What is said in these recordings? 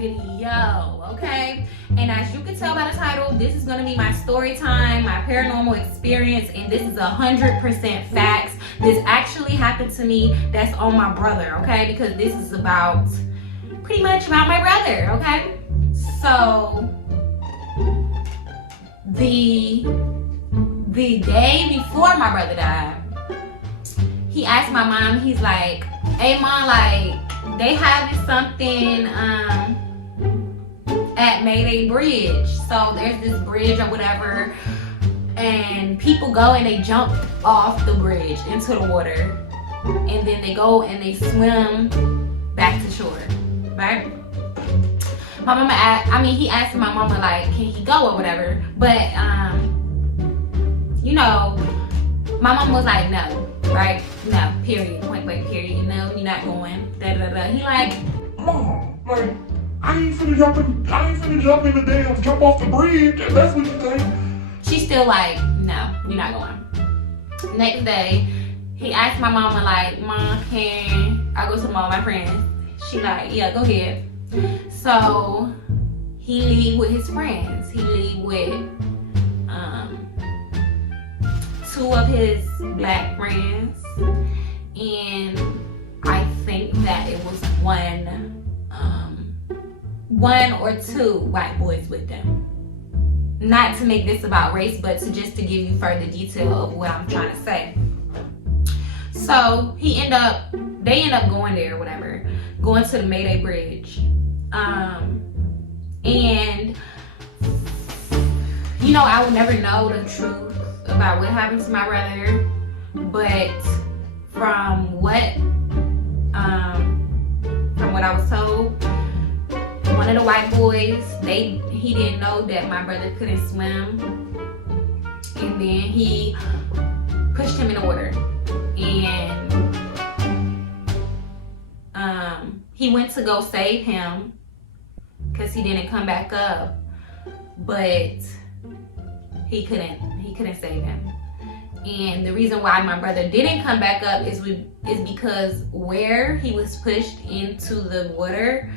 video, okay? And as you can tell by the title, this is gonna be my story time, my paranormal experience, and this is 100% facts. This actually happened to me. That's on my brother, okay? Because this is about, pretty much about my brother, okay? So, the day before my brother died, he asked my mom, he's like, hey mom, like, they having something at Mayday Bridge. So there's this bridge or whatever, and people go and they jump off the bridge into the water, and then they go and they swim back to shore, right? My mama he asked my mama, like, can he go or whatever, but you know, my mom was like, no, right? No, period, point blank, period. No, you're not going. Da da da. He like, Mom, like, I ain't finna jump in the damn, jump off the bridge. That's what you think. She's still like, no, you're not going. Next day, he asked my mama, like, Mom, can I go to all my friends? She like, yeah, go ahead. So he leave with his friends. He leave with two of his black friends, and I think that it was one or two white boys with them. Not to make this about race, but to just to give you further detail of what I'm trying to say. So they end up going there, whatever, going to the Mayday Bridge, and you know, I would never know the truth about what happened to my brother, but from what I was told, one of the white boys, he didn't know that my brother couldn't swim, and then he pushed him in the water, and he went to go save him because he didn't come back up, but he couldn't save him. And the reason why my brother didn't come back up is because where he was pushed into the water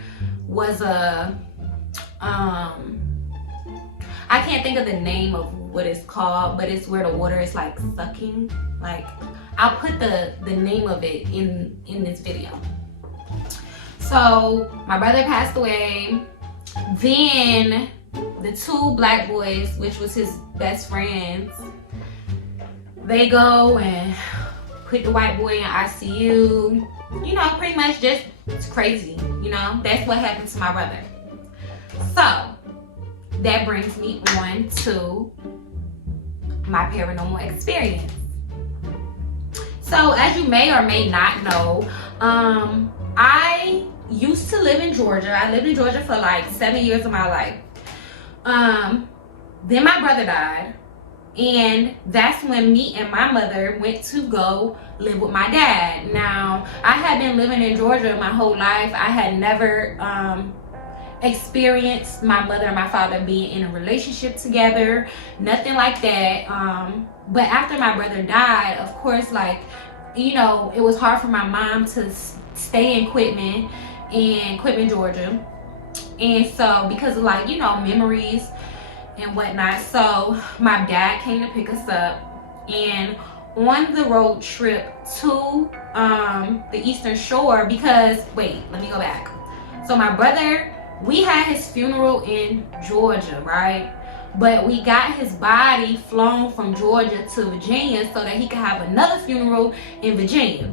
was I can't think of the name of what it's called, but it's where the water is like sucking. Like, I'll put the name of it in this video. So my brother passed away. Then the two black boys, which was his best friends, they go and put the white boy in ICU. You know, pretty much just, it's crazy. You know, that's what happened to my brother. So that brings me on to my paranormal experience. So as you may or may not know, I used to live in Georgia. I lived in Georgia for like 7 years of my life. Then my brother died, and that's when me and my mother went to go live with my dad. Now, I had been living in Georgia my whole life. I had never experienced my mother and my father being in a relationship together, nothing like that. But after my brother died, of course, like, you know, it was hard for my mom to stay in Quitman, Georgia. And so, because of, like, you know, memories and whatnot, so my dad came to pick us up, and on the road trip to the Eastern Shore, because, wait, let me go back. So my brother, we had his funeral in Georgia, right? But we got his body flown from Georgia to Virginia so that he could have another funeral in Virginia,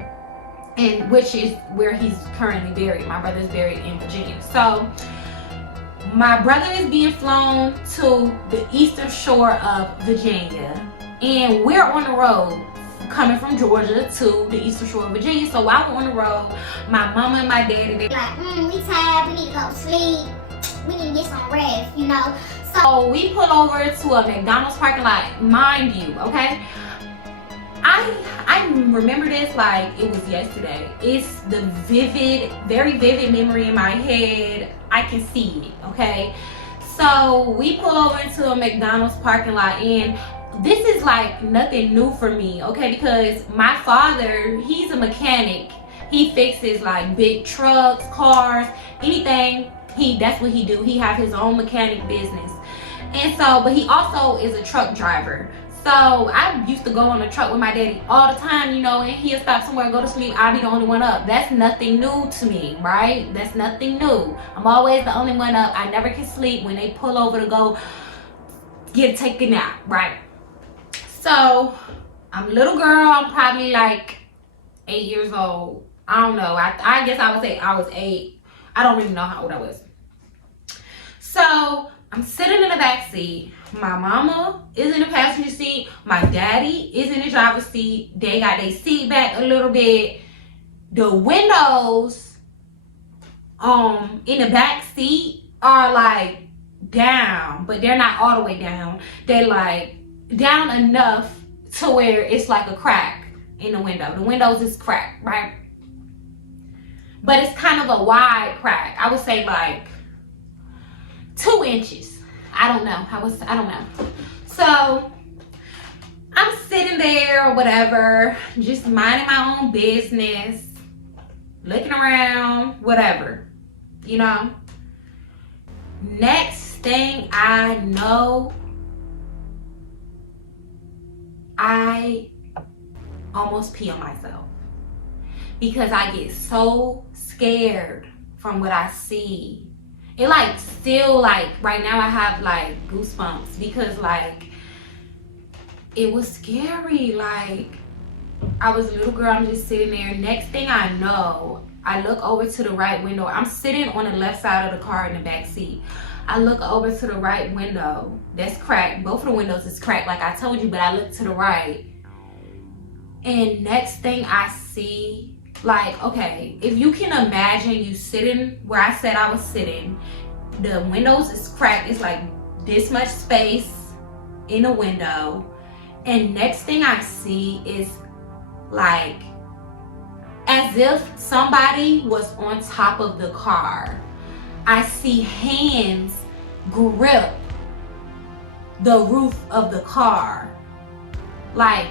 and which is where he's currently buried. My brother's buried in Virginia. So my brother is being flown to the Eastern Shore of Virginia, and we're on the road coming from Georgia to the Eastern Shore of Virginia. So while we're on the road, my mama and my daddy, they like, we tired, we need to go to sleep, we need to get some rest, you know. So we pull over to a McDonald's parking lot, mind you, okay? I remember this like it was yesterday. It's the very vivid memory in my head. I can see it, okay? So we pull over into a McDonald's parking lot, and this is like nothing new for me, okay? Because my father, he's a mechanic. He fixes like big trucks, cars, anything That's what he do. He have his own mechanic business. And so, but he also is a truck driver. So I used to go on a truck with my daddy all the time, you know, and he'll stop somewhere, go to sleep. I'll be the only one up. That's nothing new to me, right? That's nothing new. I'm always the only one up. I never can sleep when they pull over to go take a nap, right? So I'm a little girl. I'm probably like 8 years old. I don't know. I guess I would say I was 8. I don't really know how old I was. So I'm sitting in the back seat. My mama is in the passenger seat. My daddy is in the driver's seat. They got their seat back a little bit. The windows in the back seat are like down, but they're not all the way down. They're like down enough to where it's like a crack in the window. The windows is cracked, right? But it's kind of a wide crack. I would say like 2 inches. I don't know. I don't know. So I'm sitting there or whatever, just minding my own business, looking around, whatever, you know. Next thing I know, I almost pee on myself because I get so scared from what I see. It like still like right now I have like goosebumps because like it was scary. Like I was a little girl, I'm just sitting there. Next thing I know, I look over to the right window. I'm sitting on the left side of the car in the back seat. I look over to the right window. That's cracked. Both of the windows is cracked like I told you, but I look to the right. And next thing I see, like, okay, if you can imagine you sitting where I said I was sitting, the windows is cracked. It's like this much space in the window. And next thing I see is like as if somebody was on top of the car. I see hands grip the roof of the car. Like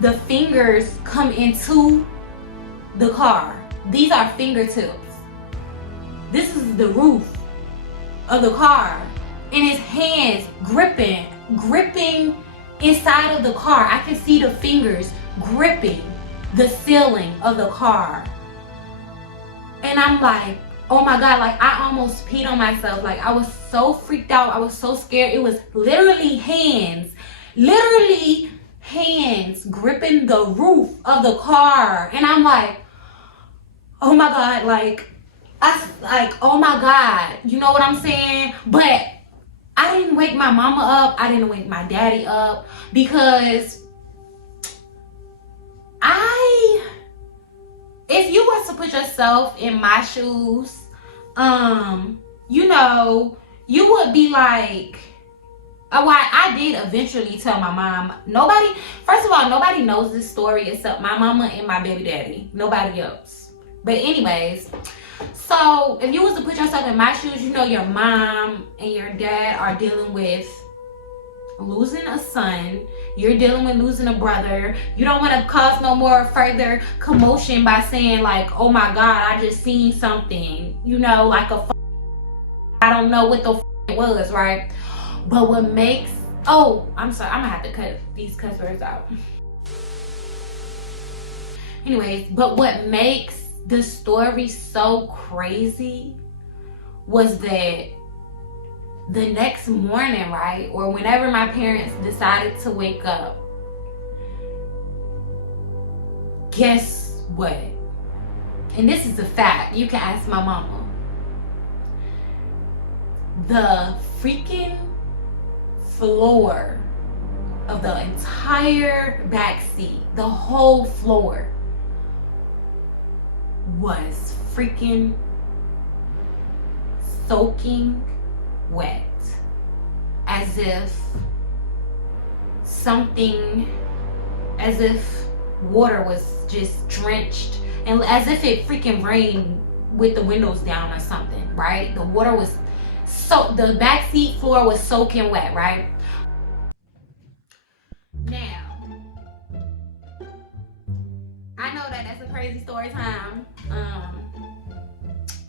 the fingers come into the car. These are fingertips. This is the roof of the car. And his hands gripping inside of the car. I can see the fingers gripping the ceiling of the car. And I'm like, oh my God, like I almost peed on myself. Like I was so freaked out. I was so scared. It was literally hands gripping the roof of the car. And I'm like, oh my God, oh my God, you know what I'm saying? But I didn't wake my mama up. I didn't wake my daddy up because if you was to put yourself in my shoes, you know, you would be like, why I did eventually tell my mom. First of all, nobody knows this story except my mama and my baby daddy. Nobody else. But anyways, so if you was to put yourself in my shoes, you know your mom and your dad are dealing with losing a son. You're dealing with losing a brother. You don't want to cause no more further commotion by saying like, oh my God, I just seen something. You know, like I don't know what the it was, right? But what makes, I'm sorry, I'm gonna have to cut these cuss words out. Anyways, but what makes the story so crazy was that the next morning, right, or whenever my parents decided to wake up, guess what? And this is a fact. You can ask my mama. The freaking floor of the entire back seat, the whole floor, was freaking soaking wet, as if water was just drenched, and as if it freaking rained with the windows down or something, right? The water was the back seat floor was soaking wet, right? Now, I know that that's a crazy story time.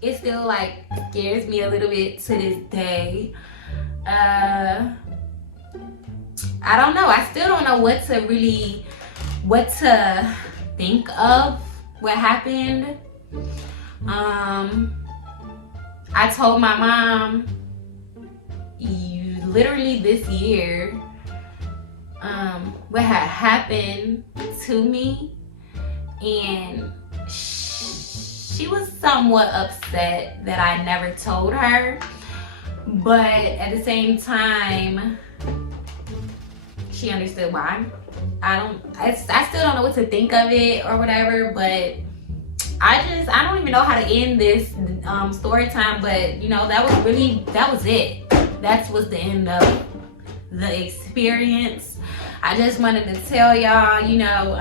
it still like scares me a little bit to this day. I don't know. I still don't know what to think of what happened. I told my mom literally this year what had happened to me, and she was somewhat upset that I never told her, but at the same time she understood why. I still don't know what to think of it or whatever, but I don't even know how to end this story time. But you know, that was it. That was the end of the experience. I just wanted to tell y'all, you know,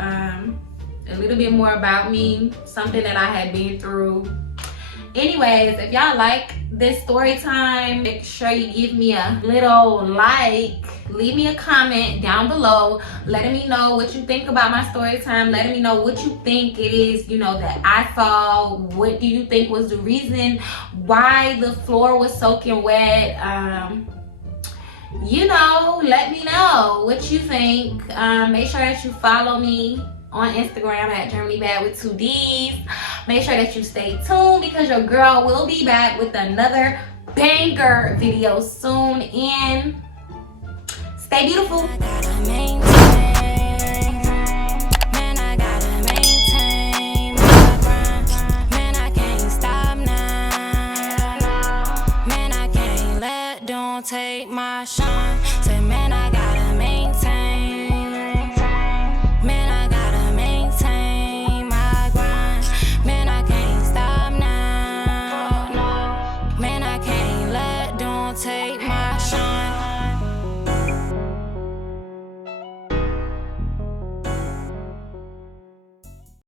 a little bit more about me, something that I had been through. Anyways, if y'all like this story time, make sure you give me a little like, leave me a comment down below letting me know what you think about my story time, letting me know what you think it is, you know, that I saw. What do you think was the reason why the floor was soaking wet? You know, let me know what you think. Make sure that you follow me on Instagram at Germanybadd with 2 D's. Make sure that you stay tuned because your girl will be back with another banger video soon. And stay beautiful. Take my shine, say man I gotta maintain, man I gotta maintain my grind, man I can't stop now, man I can't let, don't take